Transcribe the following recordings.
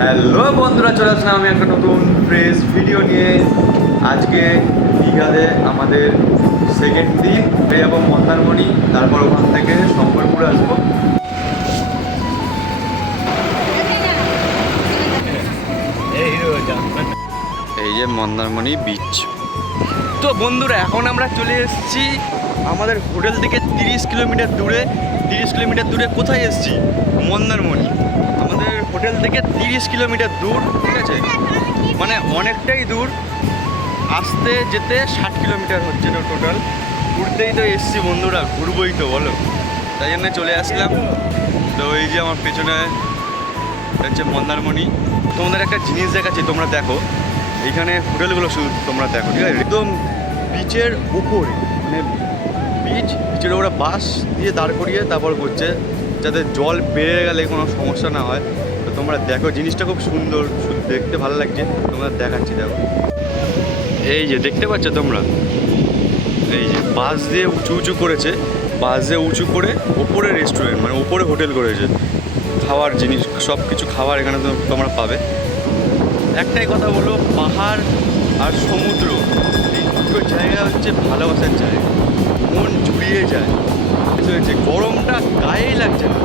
Hello বন্ধুরা, চলে আসলাম আমি একটা নতুন ফ্রেশ ভিডিও নিয়ে। আজকে দীঘাতে আমাদের সেকেন্ড দিন হয়ে যাবো মন্দারমণি, তারপর ওখান থেকে শঙ্করপুর আসবো। এই যে মন্দারমণি বিচ। তো বন্ধুরা, এখন আমরা চলে এসেছি আমাদের হোটেল থেকে 30 কিলোমিটার দূরে। কোথায় এসেছি? মন্দারমণি। আমাদের হোটেল থেকে 30 কিলোমিটার দূর, ঠিক আছে, মানে অনেকটাই দূর। আসতে যেতে 60 কিলোমিটার হচ্ছে তো টোটাল। ঘুরতেই তো এসছি বন্ধুরা, ঘুরবই তো বলো, তাই জন্য চলে আসলাম। তো এই যে আমার পেছনে হচ্ছে মন্দারমণি। তোমাদের একটা জিনিস দেখাচ্ছি, তোমরা দেখো। এইখানে হোটেলগুলো শুধু তোমরা দেখো, ঠিক আছে, একদম বিচের উপরে, মানে বিচের ওপরে বাঁশ দিয়ে দাঁড় করিয়ে তারপর করছে, যাতে জল বেড়ে গেলে কোনো সমস্যা না হয়। তো তোমরা দেখো, জিনিসটা খুব সুন্দর, দেখতে ভালো লাগছে। তোমরা দেখাচ্ছি, দেখো। এই যে দেখতে পাচ্ছ তোমরা, এই যে বাঁশ দিয়ে উঁচু করেছে, বাঁশ দিয়ে উঁচু করে ওপরে রেস্টুরেন্ট, মানে ওপরে হোটেল করেছে। খাওয়ার জিনিস, সব কিছু খাবার এখানে তোমরা পাবে। একটাই কথা বলো, পাহাড় আর সমুদ্র, এই দুটো জায়গা হচ্ছে ভালোবাসার জায়গা, মন জুড়িয়ে যায়। হয়েছে গরমটা গায়েই লাগছে না,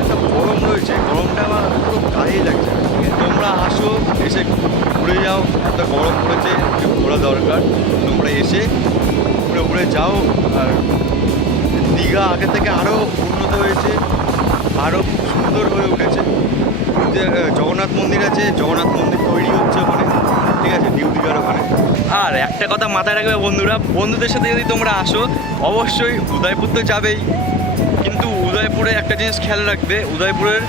একটা গরম রয়েছে, গরমটা আমার পুরো গায়েই লাগছে না। তোমরা আসো, এসে ঘুরে যাও, এত গরম পড়েছে, একটু ঘোরা দরকার। তোমরা এসে ঘুরে যাও। আর দীঘা আগে থেকে আরও উন্নত হয়েছে, আরও সুন্দর হয়ে উঠেছে। জগন্নাথ মন্দির আছে, জগন্নাথ মন্দির তৈরি হচ্ছে ওখানে, ঠিক আছে, নিউ দীঘার ওখানে। আর একটা কথা মাথায় রাখবে বন্ধুরা, বন্ধুদের সাথে যদি তোমরা আসো, অবশ্যই উদয়পুর তো যাবেই, কিন্তু উদয়পুরে একটা জিনিস খেয়াল রাখবে, উদয়পুরের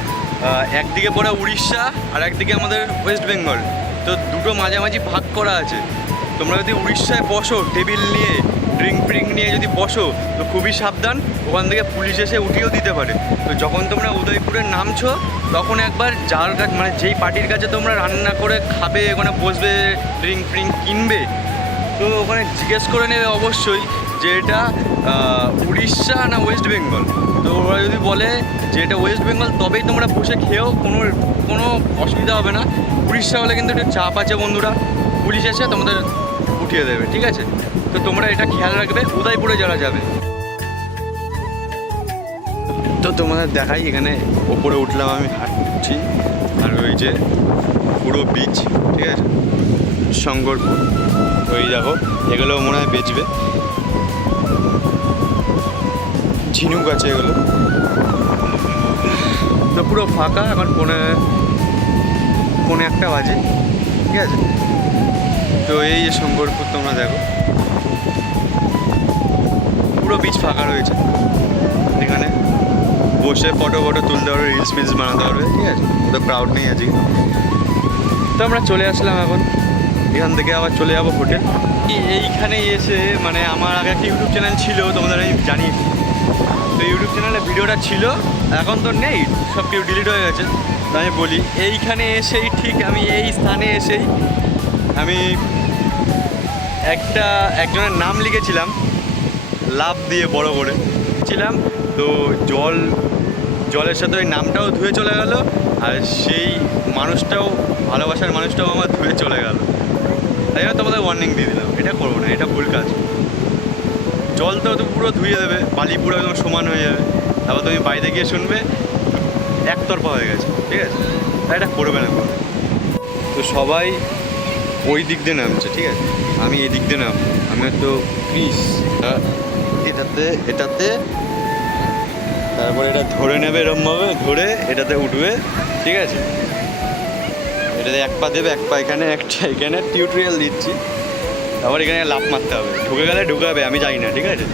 একদিকে পড়ে উড়িষ্যা আর একদিকে আমাদের ওয়েস্ট বেঙ্গল। তো দুটো মাঝামাঝি ভাগ করা আছে। তোমরা যদি উড়িষ্যায় বসো টেবিল নিয়ে, ড্রিঙ্ক নিয়ে যদি বসো, তো খুবই সাবধান, ওখান থেকে পুলিশ এসে উঠিয়েও দিতে পারে। তো যখন তোমরা উদয়পুরে নামছো, তখন একবার যার কাছে, মানে যেই পার্টির কাছে তোমরা রান্না করে খাবে, ওখানে বসবে, ড্রিঙ্ক কিনবে, তো ওখানে জিজ্ঞেস করে নেবে অবশ্যই যে এটা উড়িষ্যা না ওয়েস্ট বেঙ্গল। তো ওরা যদি বলে যে এটা ওয়েস্ট বেঙ্গল, তবেই তোমরা বসে খেয়েও কোনো অসুবিধা হবে না। উড়িষ্যা হলে কিন্তু একটু চাপ আছে বন্ধুরা, পুলিশ এসে তোমাদের উঠিয়ে দেবে, ঠিক আছে। তো তোমরা এটা খেয়াল রাখবে উদয়পুরে যারা যাবে। তো তোমাদের দেখাই, এখানে ওপরে উঠলাম, আমি হাঁটছি, আর ওই যে পুরো বিচ, ঠিক আছে, শঙ্করপুর। ওই দেখো, এগুলো মনে হয় বেচবে, ঝিনুক আছে এগুলো। তো পুরো ফাঁকা, এখন পৌনে একটা বাজে, ঠিক আছে। তো এই যে শঙ্করপুর তোমরা দেখো, পুরো বিচ ফাঁকা রয়েছে। এখানে বসে ফটো তুলতে পারবে, রিলস বানাতে পারবে, ঠিক আছে। তো ক্রাউড নেই আজকে। তো আমরা চলে আসলাম, এখন এখান থেকে আবার চলে যাবো হোটেল। এইখানে এসে, মানে আমার আগে একটা ইউটিউব চ্যানেল ছিল, তোমাদের আমি জানি। তো ইউটিউব চ্যানেলে ভিডিওটা ছিল, এখন তো নেই, সব কিছু ডিলিট হয়ে গেছে। তো আমি বলি, এইখানে এসেই, ঠিক আমি এই স্থানে এসেই আমি একজনের নাম লিখেছিলাম লাভ দিয়ে, বড় করে ছিলাম। তো জলের সাথে ওই নামটাও ধুয়ে চলে গেল, আর সেই মানুষটাও, ভালোবাসার মানুষটাও আমার ধুয়ে চলে গেল। তাই জন্য তোমাদের ওয়ার্নিং দিয়ে দিলাম, এটা করবো না, এটা ভুল কাজ। জল তো পুরো ধুয়ে দেবে, বালি পুরো একদম সমান হয়ে যাবে, তারপর তুমি বাড়িতে গিয়ে শুনবে একতরফা হয়ে গেছে, ঠিক আছে। তাই এটা করবে না কোনো। তো সবাই ওই দিক দিয়ে নামছে, ঠিক আছে, আমি এই দিক দিয়ে নামবো। আমি তো প্লিজ এটাতে তারপরে এটা ধরে নেবে, এরমভাবে ধরে এটাতে উঠবে, ঠিক আছে। এটাতে এক পা দেবে, এক পা এখানে, একটা এখানে টিউটোরিয়াল দিচ্ছি। তারপর এখানে লাফ মারতে হবে, ঢুকে গেলে ঢুকাবে, আমি জানি না, ঠিক আছে।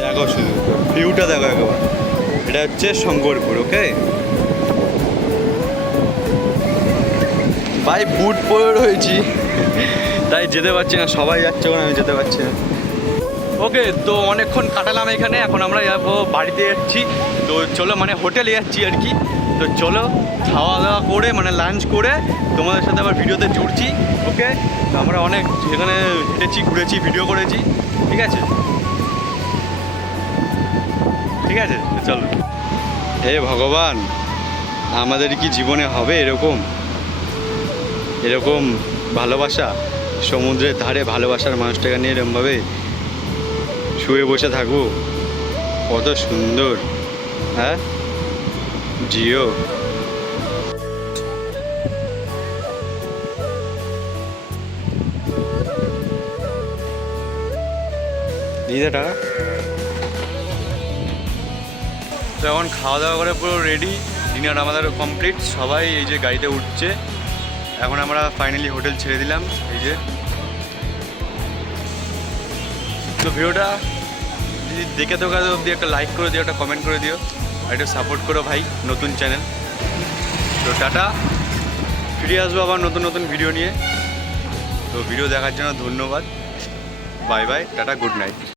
দেখো শুধু ভিউটা দেখো একবার, এটা হচ্ছে শঙ্করপুর, ওকে। ভাই বুট পরে রয়েছি, তাই যেতে পারছি না, সবাই যাচ্ছে ওখানে, আমি যেতে পারছি না। ওকে, তো অনেকক্ষণ কাটালাম এখানে, এখন আমরা যাবো বাড়িতে যাচ্ছি। তো চলো, মানে হোটেলে যাচ্ছি আর কি। তো চলো, খাওয়া দাওয়া করে, মানে লাঞ্চ করে তোমাদের সাথে আবার ভিডিওতে জুড়ছি, ওকে। তো আমরা অনেক এখানে হেঁটেছি, ঘুরেছি, ভিডিও করেছি, ঠিক আছে, ঠিক আছে। চলো। হে ভগবান, আমাদের কি জীবনে হবে এরকম এরকম ভালোবাসা? সমুদ্রের ধারে ভালোবাসার মানুষটাকে নিয়ে এরকমভাবে শুয়ে বসে থাকবো? কত সুন্দর। হ্যাঁ জিও। দিদা টাকা। তো এখন খাওয়া দাওয়া করে পুরো রেডি, ডিনার আমাদের কমপ্লিট, সবাই এই যে গাড়িতে উঠছে। এখন আমরা ফাইনালি হোটেল ছেড়ে দিলাম এই যে। তো ভিডিওটা যদি দেখে থাকো অবধি একটা লাইক করে দিও, একটা কমেন্ট করে দিও, আর একটু সাপোর্ট করো ভাই, নতুন চ্যানেল। তো টাটা, ফিরে আসবো আবার নতুন নতুন ভিডিও নিয়ে। তো ভিডিও দেখার জন্য ধন্যবাদ। Bye bye, tata, good night.